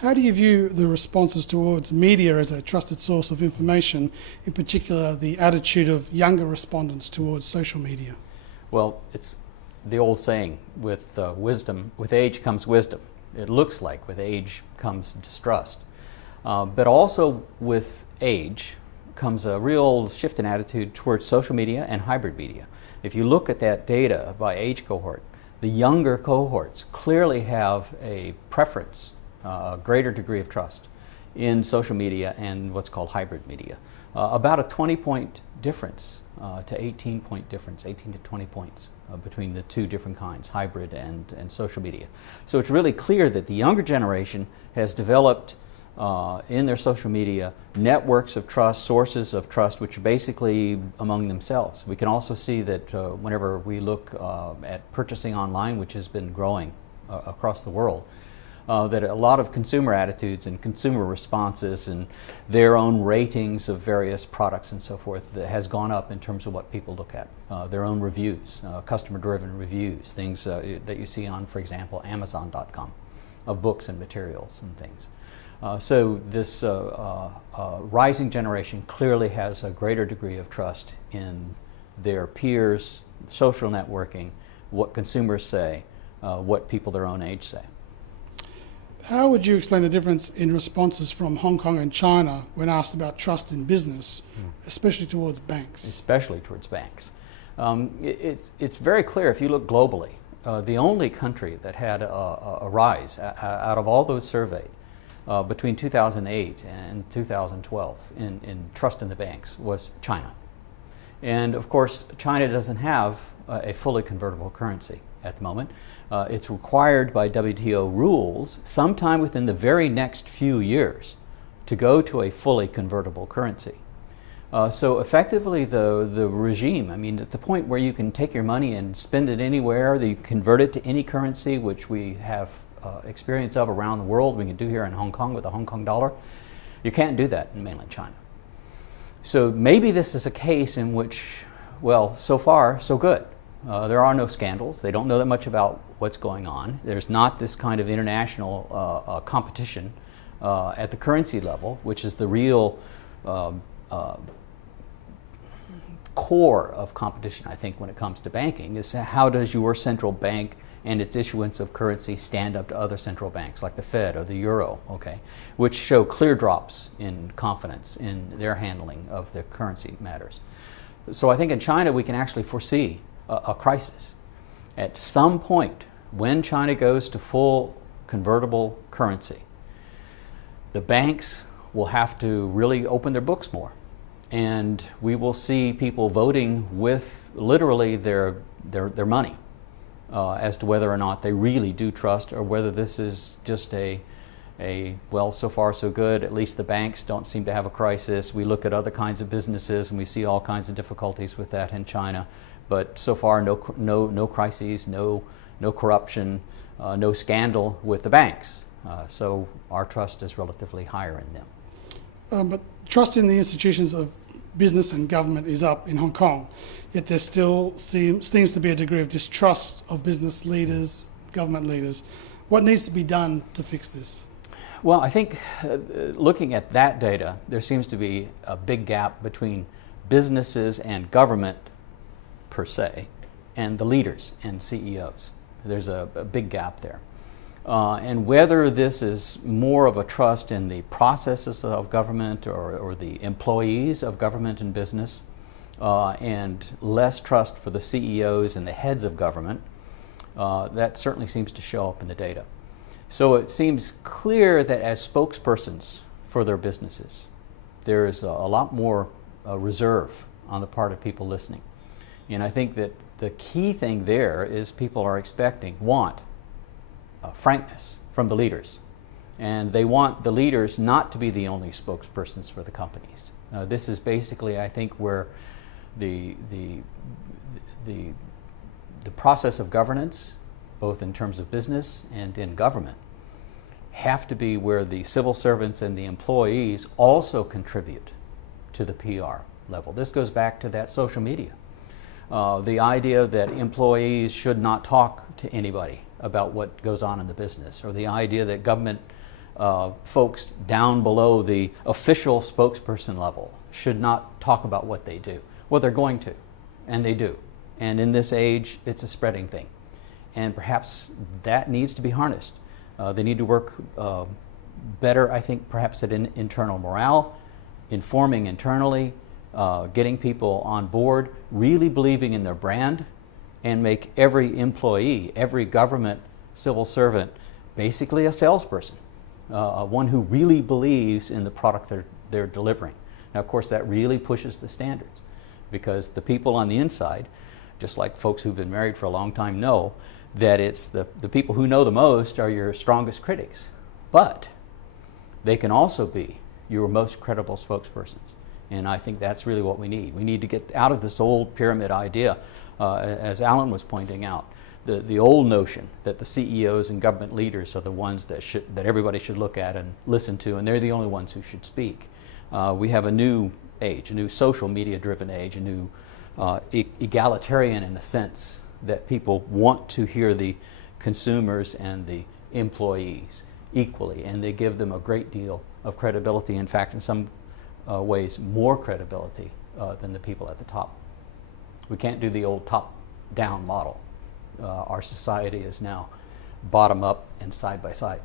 How do you view the responses towards media as a trusted source of information, in particular the attitude of younger respondents towards social media? Well, it's the old saying, with age comes wisdom. It looks like with age comes distrust. But also with age comes a real shift in attitude towards social media and hybrid media. If you look at that data by age cohort, the younger cohorts clearly have a preference, a greater degree of trust in social media and what's called hybrid media. About a 20-point difference to 18-point difference, 18 to 20 points between the two different kinds, hybrid and social media. So it's really clear that the younger generation has developed in their social media networks of trust, sources of trust, which are basically among themselves. We can also see that whenever we look at purchasing online, which has been growing across the world, that a lot of consumer attitudes and consumer responses and their own ratings of various products and so forth that has gone up in terms of what people look at. Their own reviews, customer-driven reviews, things that you see on, for example, Amazon.com, of books and materials and things. So this rising generation clearly has a greater degree of trust in their peers, social networking, what consumers say, what people their own age say. How would you explain the difference in responses from Hong Kong and China when asked about trust in business, especially towards banks? Especially towards banks. It's very clear if you look globally. The only country that had a rise out of all those surveyed between 2008 and 2012 in trust in the banks was China. And of course, China doesn't have a fully convertible currency at the moment. It's required by WTO rules sometime within the very next few years to go to a fully convertible currency. So effectively, the regime, I mean, at the point where you can take your money and spend it anywhere, that you convert it to any currency, which we have experience of around the world, we can do here in Hong Kong with the Hong Kong dollar, you can't do that in mainland China. So maybe this is a case in which, well, so far, so good. There are no scandals. They don't know that much about what's going on. There's not this kind of international competition at the currency level, which is the real core of competition, I think, when it comes to banking, is how does your central bank and its issuance of currency stand up to other central banks like the Fed or the Euro, okay, which show clear drops in confidence in their handling of the currency matters. So I think in China we can actually foresee a crisis. At some point, when China goes to full convertible currency, the banks will have to really open their books more. And we will see people voting with literally their money as to whether or not they really do trust, or whether this is just well, so far so good. At least the banks don't seem to have a crisis. We look at other kinds of businesses and we see all kinds of difficulties with that in China. But so far, no crises, no corruption, no scandal with the banks. So our trust is relatively higher in them. But trust in the institutions of business and government is up in Hong Kong, yet there still seems to be a degree of distrust of business leaders, government leaders. What needs to be done to fix this? Well, I think looking at that data, there seems to be a big gap between businesses and government per se, and the leaders and CEOs. There's a big gap there. And whether this is more of a trust in the processes of government or the employees of government and business, and less trust for the CEOs and the heads of government, that certainly seems to show up in the data. So it seems clear that as spokespersons for their businesses, there is a lot more reserve on the part of people listening. And I think that the key thing there is people are want frankness from the leaders. And they want the leaders not to be the only spokespersons for the companies. This is basically, I think, where the process of governance, both in terms of business and in government, have to be where the civil servants and the employees also contribute to the PR level. This goes back to that social media. The idea that employees should not talk to anybody about what goes on in the business, or the idea that government folks down below the official spokesperson level should not talk about what they do. Well, they're going to, and they do. And in this age, it's a spreading thing. And perhaps that needs to be harnessed. They need to work better, I think, perhaps at internal morale, informing internally, getting people on board, really believing in their brand, and make every employee, every government civil servant, basically a salesperson, one who really believes in the product they're delivering. Now, of course, that really pushes the standards, because the people on the inside, just like folks who've been married for a long time know, that it's the people who know the most are your strongest critics. But they can also be your most credible spokespersons. And I think that's really what we need. We need to get out of this old pyramid idea, as Alan was pointing out, the old notion that the CEOs and government leaders are the ones that everybody should look at and listen to, and they're the only ones who should speak. We have a new age, a new social media-driven age, a new egalitarian in a sense, that people want to hear the consumers and the employees equally, and they give them a great deal of credibility. In fact, in some ways, more credibility than the people at the top. We can't do the old top-down model. Our society is now bottom-up and side-by-side.